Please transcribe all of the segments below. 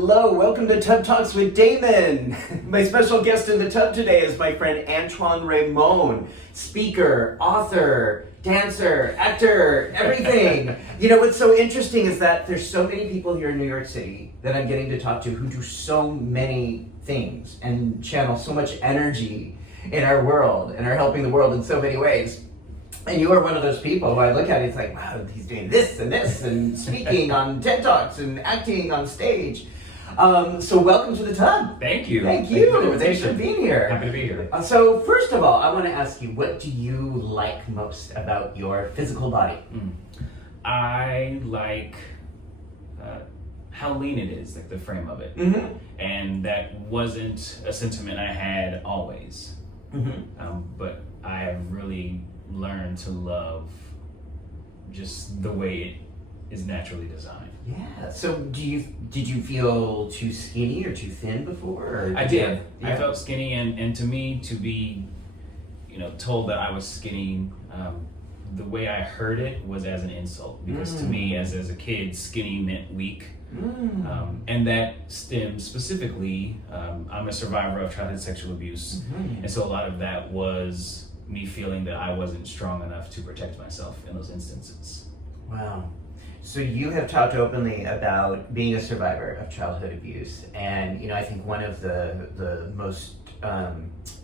Hello, welcome to Tub Talks with Damon. My special guest in the tub today is my friend Antuan Raimone, speaker, author, dancer, actor, everything. You know what's so interesting is that there's so many people here in New York City that I'm getting to talk to who do so many things and channel so much energy in our world and are helping the world in so many ways. And you are one of those people who I look at, it's like, wow, he's doing this and speaking on TED Talks and acting on stage. So welcome to the tub. Thank you. Thank you. Thanks for being here. Happy to be here. So first of all, I want to ask you, what do you like most about your physical body? I like how lean it is, like the frame of it. Mm-hmm. And that wasn't a sentiment I had always. Mm-hmm. But I have really learned to love just the way it is naturally designed. Yeah. So did you feel too skinny or too thin before? Or I did. Yeah. I felt skinny, and to me, to be, told that I was skinny, the way I heard it was as an insult, because to me, as a kid, skinny meant weak. And that stems specifically, I'm a survivor of childhood sexual abuse, and so a lot of that was me feeling that I wasn't strong enough to protect myself in those instances. Wow. So you have talked openly about being a survivor of childhood abuse, and I think one of the most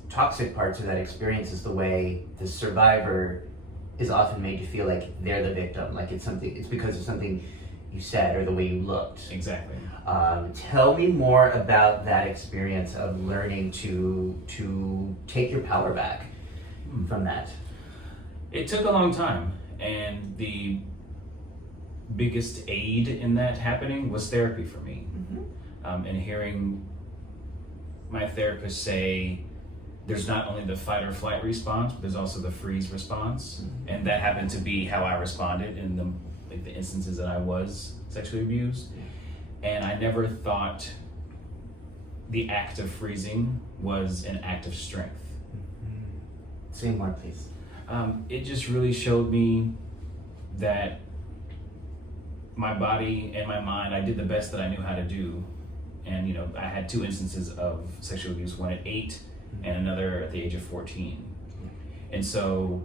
toxic parts of that experience is the way the survivor is often made to feel like they're the victim, like it's because of something you said or the way you looked. Exactly. Tell me more about that experience of learning to take your power back from that. It took a long time, and the biggest aid in that happening was therapy for me. And hearing my therapist say there's not only the fight or flight response, but there's also the freeze response. And that happened to be how I responded in the instances that I was sexually abused. And I never thought the act of freezing was an act of strength. Say more, please. It just really showed me that my body and my mind, I did the best that I knew how to do. And I had two instances of sexual abuse, one at 8 and another at the age of 14. And so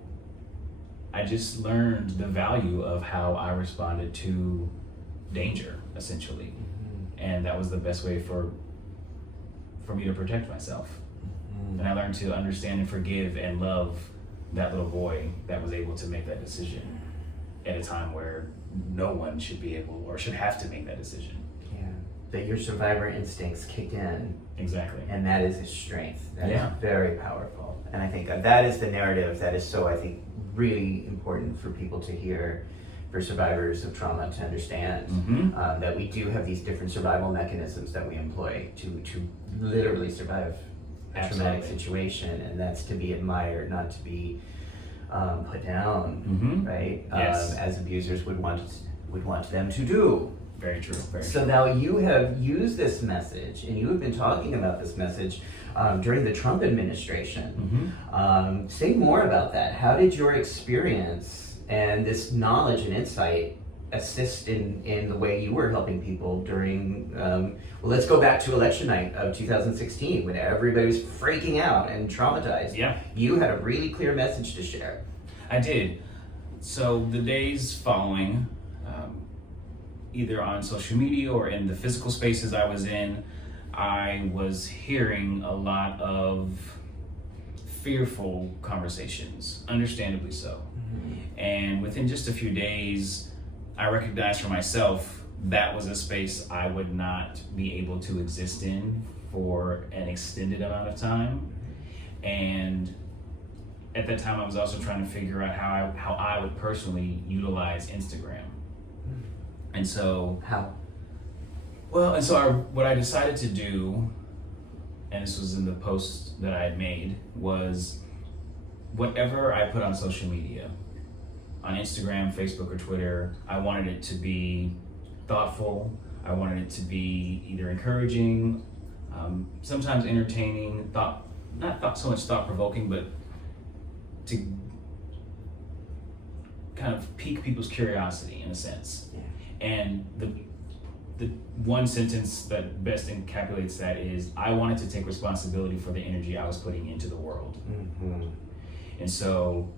I just learned the value of how I responded to danger, essentially. And that was the best way for me to protect myself. And I learned to understand and forgive and love that little boy that was able to make that decision at a time where no one should be able or should have to make that decision. Yeah, that your survivor instincts kicked in. Exactly. And that is his strength. That is Yeah. very powerful. And I think that is the narrative that is so, I think, really important for people to hear, for survivors of trauma to understand, that we do have these different survival mechanisms that we employ to literally survive a traumatic situation, and that's to be admired, not to be put down, right? Yes. As abusers would want them to do. Very true. Very So true. now you have used this message, and you have been talking about this message during the Trump administration. Say more about that. How did your experience and this knowledge and insight assist in the way you were helping people during, well, let's go back to election night of 2016 when everybody was freaking out and traumatized. Yeah. You had a really clear message to share. I did. So the days following, either on social media or in the physical spaces I was in, I was hearing a lot of fearful conversations, understandably so. And within just a few days, I recognized for myself that was a space I would not be able to exist in for an extended amount of time. And at that time, I was also trying to figure out how I would personally utilize Instagram. And so, How? well, and so what I decided to do, and this was in the post that I had made, was whatever I put on social media, on Instagram, Facebook, or Twitter, I wanted it to be thoughtful. I wanted it to be either encouraging, sometimes entertaining, not so much thought-provoking, but to kind of pique people's curiosity in a sense. Yeah. And the one sentence that best encapsulates that is, I wanted to take responsibility for the energy I was putting into the world. Mm-hmm. And so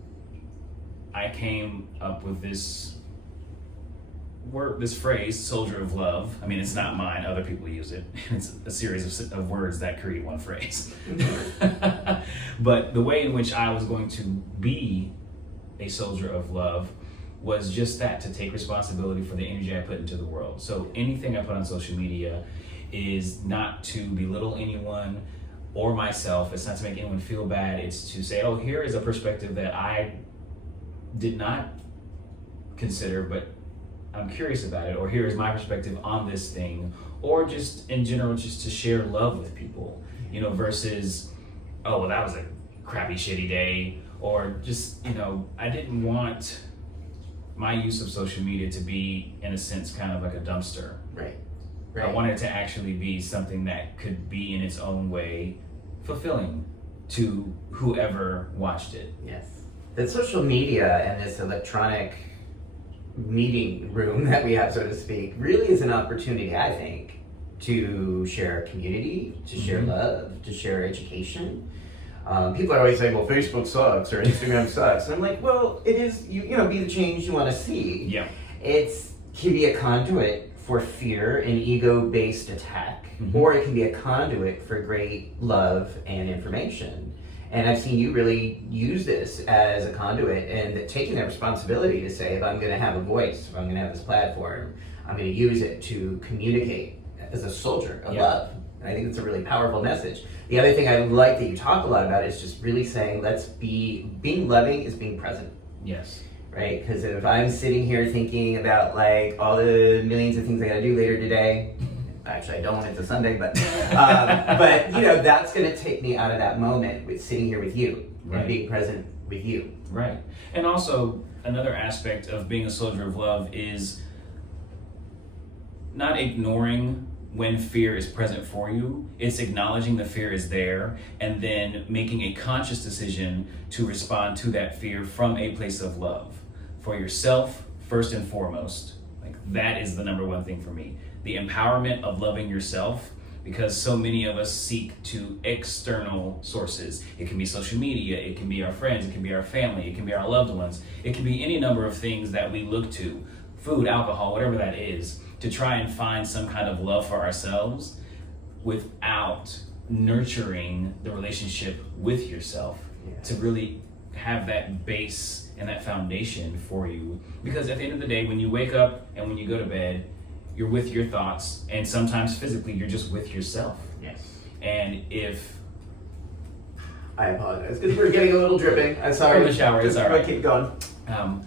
I came up with this phrase, soldier of love. I mean, it's not mine, other people use it. It's a series of words that create one phrase. But the way in which I was going to be a soldier of love was just that, to take responsibility for the energy I put into the world. So anything I put on social media is not to belittle anyone or myself. It's not to make anyone feel bad. It's to say, oh, here is a perspective that I did not consider, but I'm curious about it, or here is my perspective on this thing, or just in general, just to share love with people, versus, oh, well, that was a crappy, shitty day, or just, I didn't want my use of social media to be, in a sense, kind of like a dumpster. Right. I wanted it to actually be something that could be in its own way fulfilling to whoever watched it. Yes. That social media and this electronic meeting room that we have, so to speak, really is an opportunity, I think, to share community, to share love, to share education. People are always saying, well, Facebook sucks or Instagram sucks. And I'm like, well, it is, be the change you want to see. Yeah. It can be a conduit for fear and ego-based attack, or it can be a conduit for great love and information. And I've seen you really use this as a conduit and taking that responsibility to say, if I'm going to have a voice, if I'm going to have this platform, I'm going to use it to communicate as a soldier of love. And I think it's a really powerful message. The other thing I like that you talk a lot about is just really saying, being loving is being present. Yes. Right? Because if I'm sitting here thinking about like all the millions of things I got to do later today, actually I don't, it's a Sunday, but that's going to take me out of that moment with sitting here with you and being present with you. Right. And also another aspect of being a soldier of love is not ignoring when fear is present for you. It's acknowledging the fear is there and then making a conscious decision to respond to that fear from a place of love for yourself, first and foremost. Like, that is the number one thing for me. The empowerment of loving yourself, because so many of us seek to external sources. It can be social media, it can be our friends, it can be our family, it can be our loved ones. It can be any number of things that we look to, food, alcohol, whatever that is, to try and find some kind of love for ourselves without nurturing the relationship with yourself, to really have that base and that foundation for you. Because at the end of the day, when you wake up and when you go to bed, you're with your thoughts, and sometimes physically you're just with yourself. Yes. And if I apologize because we're getting a little dripping. I'm sorry. From the shower, it's all right. Keep going.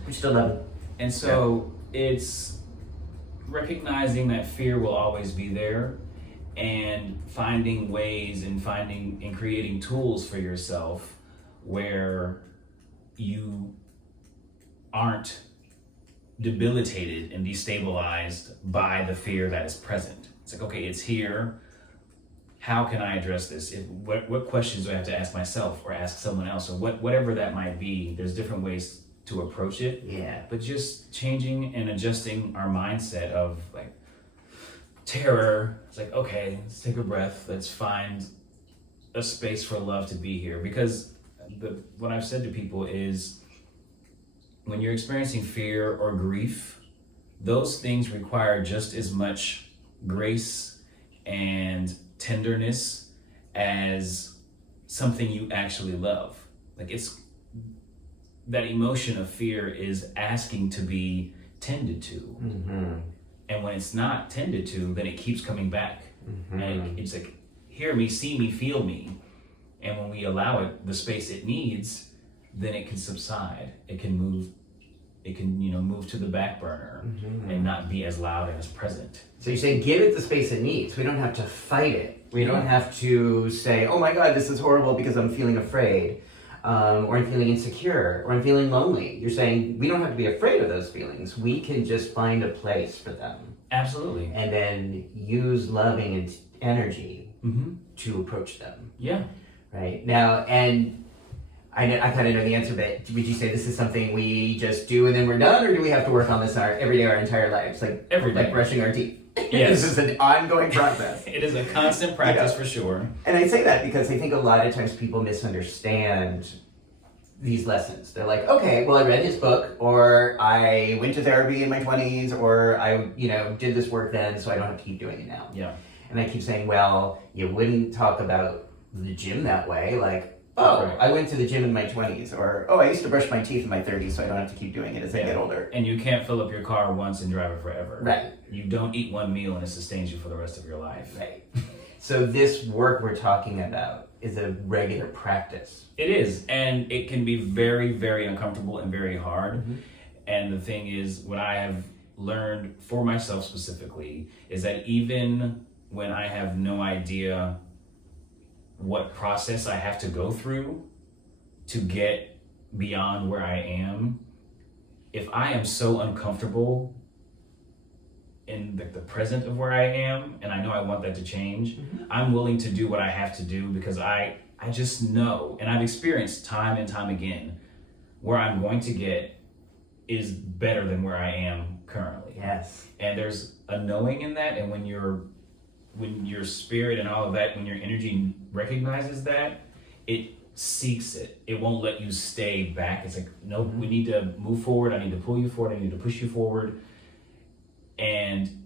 We still love it. And so it's recognizing that fear will always be there, and finding ways and creating tools for yourself where you aren't debilitated and destabilized by the fear that is present. It's like, okay, it's here. How can I address this? What questions do I have to ask myself or ask someone else, or whatever that might be? There's different ways to approach it. Yeah. But just changing and adjusting our mindset of like terror. It's like, okay, let's take a breath. Let's find a space for love to be here. Because what I've said to people is, when you're experiencing fear or grief, those things require just as much grace and tenderness as something you actually love. Like, it's that emotion of fear is asking to be tended to. And when it's not tended to, then it keeps coming back. And it's like, hear me, see me, feel me. And when we allow it the space it needs, then it can subside. It can move move to the back burner and not be as loud and as present. So you're saying give it the space it needs. We don't have to fight it. We don't have to say, oh my God, this is horrible because I'm feeling afraid, or I'm feeling insecure, or I'm feeling lonely. You're saying we don't have to be afraid of those feelings. We can just find a place for them. Absolutely. And then use loving energy to approach them. Yeah. Right. Now, and I kind of know the answer, but would you say this is something we just do and then we're done, or do we have to work on this every day, our entire lives, like every day, like brushing our teeth? Yes. This is an ongoing process. It is a constant practice for sure. And I say that because I think a lot of times people misunderstand these lessons. They're like, okay, well, I read this book, or I went to therapy in my 20s, or I, did this work then, so I don't have to keep doing it now. Yeah. And I keep saying, well, you wouldn't talk about the gym that way, like, oh, Right. I went to the gym in my 20s, or, oh, I used to brush my teeth in my 30s, so I don't have to keep doing it as I get older. And you can't fill up your car once and drive it forever. Right. You don't eat one meal and it sustains you for the rest of your life. Right. So this work we're talking about is a regular practice. It is, and it can be very, very uncomfortable and very hard. Mm-hmm. And the thing is, what I have learned for myself specifically is that even when I have no idea what process I have to go through to get beyond where I am, if I am so uncomfortable in the present of where I am, and I know I want that to change, mm-hmm. I'm willing to do what I have to do because I just know, and I've experienced time and time again, where I'm going to get is better than where I am currently. Yes. And there's a knowing in that, and when your spirit and all of that, when your energy recognizes that, it seeks it. It won't let you stay back. It's like, nope, mm-hmm. we need to move forward. I need to pull you forward. I need to push you forward. And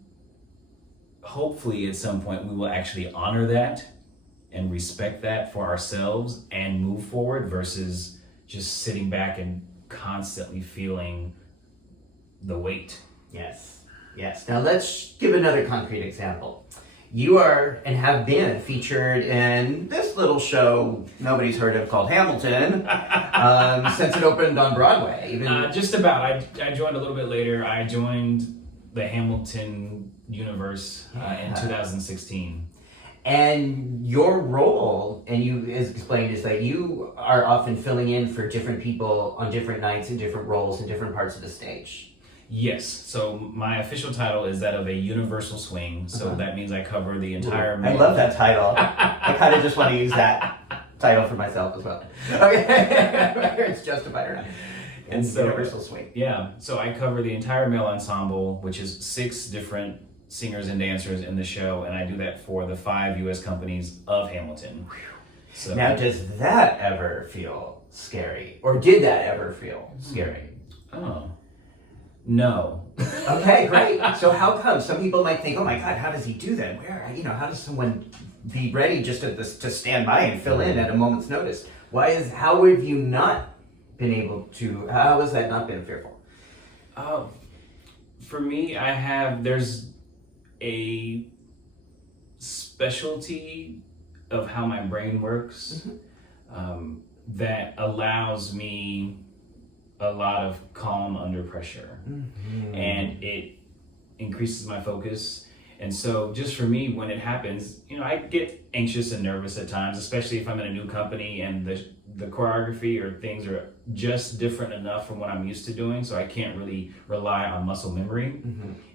hopefully at some point we will actually honor that and respect that for ourselves and move forward versus just sitting back and constantly feeling the weight. Yes. Yes. Now let's give another concrete example. You are and have been featured in this little show nobody's heard of called Hamilton since it opened on Broadway. Just about. I joined a little bit later. I joined the Hamilton universe in 2016. And your role, and you as explained, is that you are often filling in for different people on different nights in different roles in different parts of the stage. Yes. So my official title is that of a Universal Swing. So that means I cover the entire... I love that title. I kind of just want to use that title for myself as well. Okay. Whether it's justified or not. And so, Universal Swing. Yeah. So I cover the entire male ensemble, which is 6 different singers and dancers in the show. And I do that for the 5 U.S. companies of Hamilton. So, now, does that ever feel scary? Or did that ever feel scary? Oh. No. Okay, great. So how come? Some people might think, oh my God, how does he do that? How does someone be ready just to stand by and fill in at a moment's notice? How have you not been able to, how has that not been fearful? For me, there's a specialty of how my brain works that allows me a lot of calm under pressure, and it increases my focus. And so just for me, when it happens, I get anxious and nervous at times, especially if I'm in a new company and the choreography or things are just different enough from what I'm used to doing, so I can't really rely on muscle memory.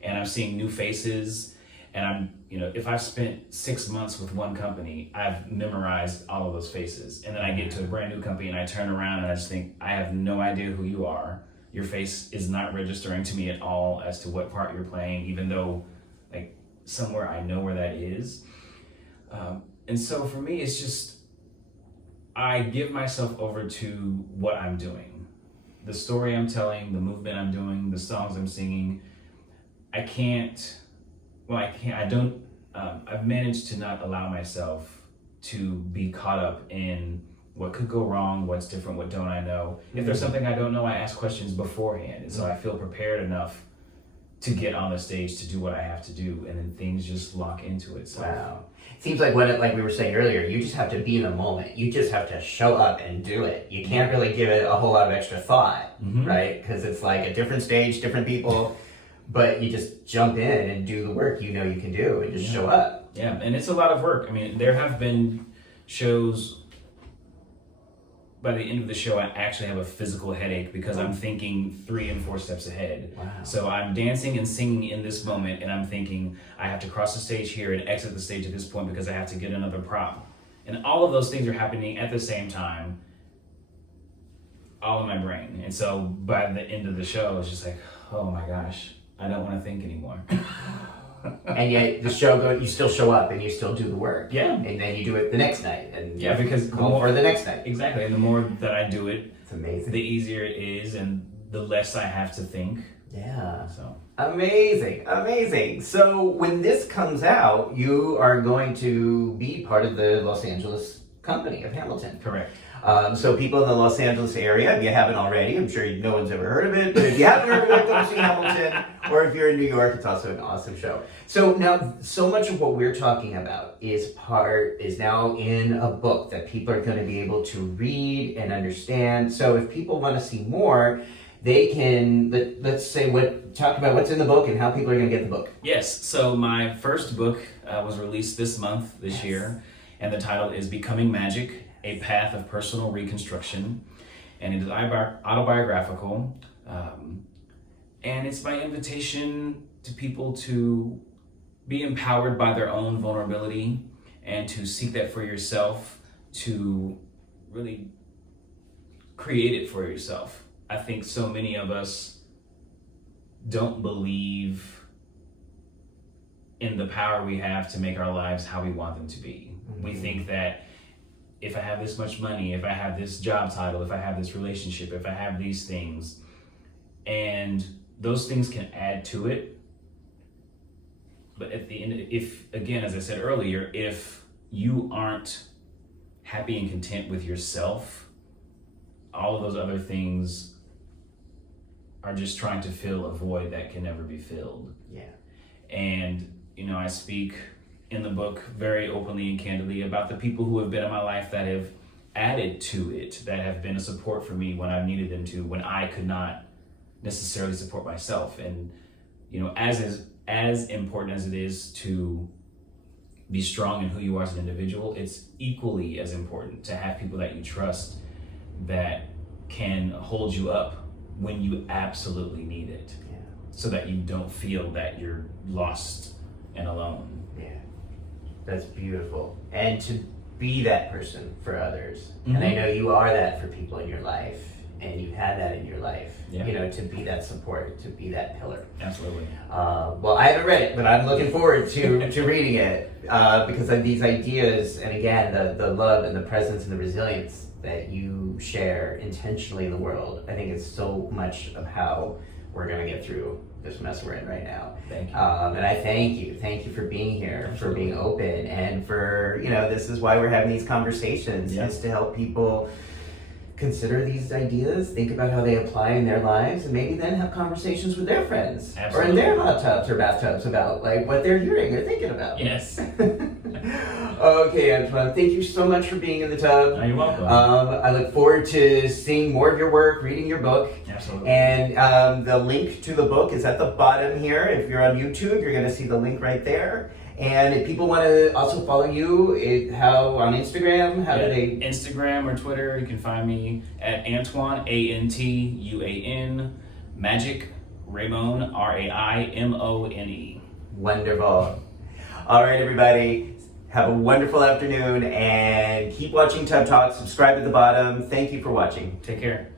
And I'm seeing new faces, and I'm, if I've spent 6 months with one company, I've memorized all of those faces. And then I get to a brand new company and I turn around and I just think, I have no idea who you are. Your face is not registering to me at all as to what part you're playing, even though somewhere I know where that is. And so for me, it's just, I give myself over to what I'm doing. The story I'm telling, the movement I'm doing, the songs I'm singing. I've managed to not allow myself to be caught up in what could go wrong, what's different, what don't I know. If there's something I don't know, I ask questions beforehand. And so I feel prepared enough to get on the stage to do what I have to do, and then things just lock into it. So. Wow. It seems like like we were saying earlier, you just have to be in the moment. You just have to show up and do it. You can't really give it a whole lot of extra thought, right? Because it's like a different stage, different people, but you just jump in and do the work you know you can do and just show up. Yeah, and it's a lot of work. I mean, there have been shows, by the end of the show, I actually have a physical headache because I'm thinking 3 and 4 steps ahead. Wow. So I'm dancing and singing in this moment, and I'm thinking I have to cross the stage here and exit the stage at this point because I have to get another prop. And all of those things are happening at the same time, all in my brain. And so by the end of the show, it's just like, oh my gosh, I don't want to think anymore. And yet the show you still show up and you still do the work. Yeah. And then you do it the next night. And Yeah, because call for the next night. Exactly. And the more that I do it, it's amazing. The easier it is and the less I have to think. Yeah. So Amazing. So when this comes out, you are going to be part of the Los Angeles company of Hamilton. Correct. So people in the Los Angeles area, if you haven't already, I'm sure no one's ever heard of it, but if you haven't heard of it, go see Hamilton. Or if you're in New York, it's also an awesome show. So now, so much of what we're talking about is now in a book that people are going to be able to read and understand. So if people want to see more, they can, let's say, talk about what's in the book and how people are going to get the book. Yes. So my first book was released this year, and the title is Becoming Magic, A Path of Personal Reconstruction, and it is autobiographical, and it's my invitation to people to be empowered by their own vulnerability and to seek that for yourself, to really create it for yourself. I think so many of us don't believe in the power we have to make our lives how we want them to be. Mm-hmm. We think that if I have this much money, if I have this job title, if I have this relationship, if I have these things, and those things can add to it. But at the end, again, as I said earlier, if you aren't happy and content with yourself, all of those other things are just trying to fill a void that can never be filled. Yeah. And, I speak in the book very openly and candidly about the people who have been in my life that have added to it, that have been a support for me when I've needed them to, when I could not necessarily support myself. And, as important as it is to be strong in who you are as an individual, it's equally as important to have people that you trust that can hold you up when you absolutely need it. Yeah. So that you don't feel that you're lost and alone. Yeah, that's beautiful. And to be that person for others. Mm-hmm. And I know you are that for people in your life, and you've had that in your life. Yeah. To be that support, to be that pillar. Absolutely. Well, I haven't read it, but I'm looking forward to reading it because of these ideas, and again, the love and the presence and the resilience that you share intentionally in the world. I think it's so much of how we're going to get through this mess we're in right now. Thank you. And I thank you for being here, Absolutely. for being open, and for, this is why we're having these conversations, Yeah. is to help people consider these ideas, think about how they apply in their lives, and maybe then have conversations with their friends. Absolutely. Or in their hot tubs or bathtubs about what they're hearing or thinking about. Yes. Okay, Antoine, thank you so much for being in the tub. You're welcome. I look forward to seeing more of your work, reading your book. Absolutely. And the link to the book is at the bottom here. If you're on YouTube, you're going to see the link right there. And if people want to also follow you, how on Instagram? How do they? Instagram or Twitter, you can find me at Antuan, Antuan, Magic, Raimone, Raimone. Wonderful. All right, everybody. Have a wonderful afternoon and keep watching Tub Talk. Subscribe at the bottom. Thank you for watching. Take care.